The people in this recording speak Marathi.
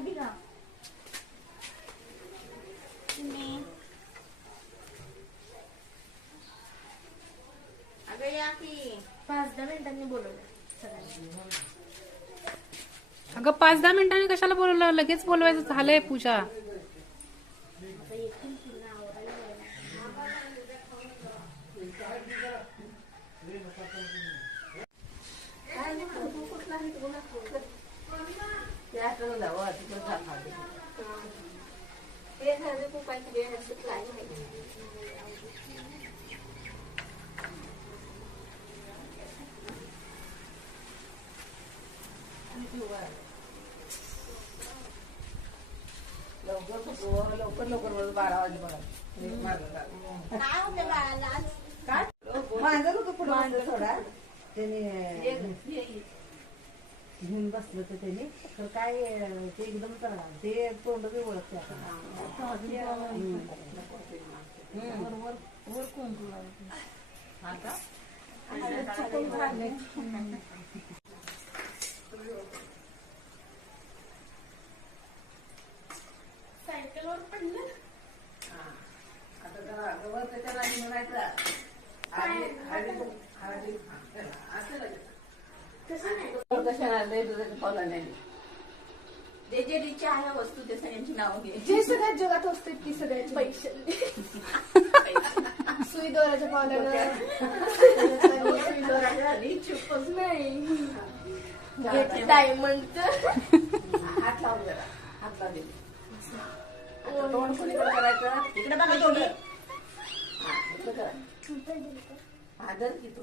उभी राहा. अगं या की 5-10 मिनिटांनी बोलवलं सगळ्यांनी. अगं 5-10 मिनिटांनी कशाला बोलवलं? लगेच बोलवायचं झालंय पूजा. आता येतील पुन्हा आवरायला काय नाही तू कुठला आहे तू बोला. ते झालं तू काय वेळ असं काय माहिती. लवकर 12 वाजेपर्यंत काय होतं बाळाला आज? काय मांजर होतं पुढे थोडा त्याने घेऊन बसलं तर त्याने तर काय ते एकदम करा ते तोंड बी ओळखते वर कुंकू सायकलवर पडलं. आता जरा गवत त्याच्या राणी म्हणायचं जे जे रिचा आहे वस्तू ते सगळ्यांची नावं घे. जे सगळ्यात जगात असते ती सगळ्याची पैसे सुई दोराच्या पावलानं सुई दोराच्या आधी चुपच नाही डायमंडचं हात लावून जरा हात लावले आता तोंड कोणीकडे करायचं इकडे बघा तोंड हा इकडे करा आदर की तू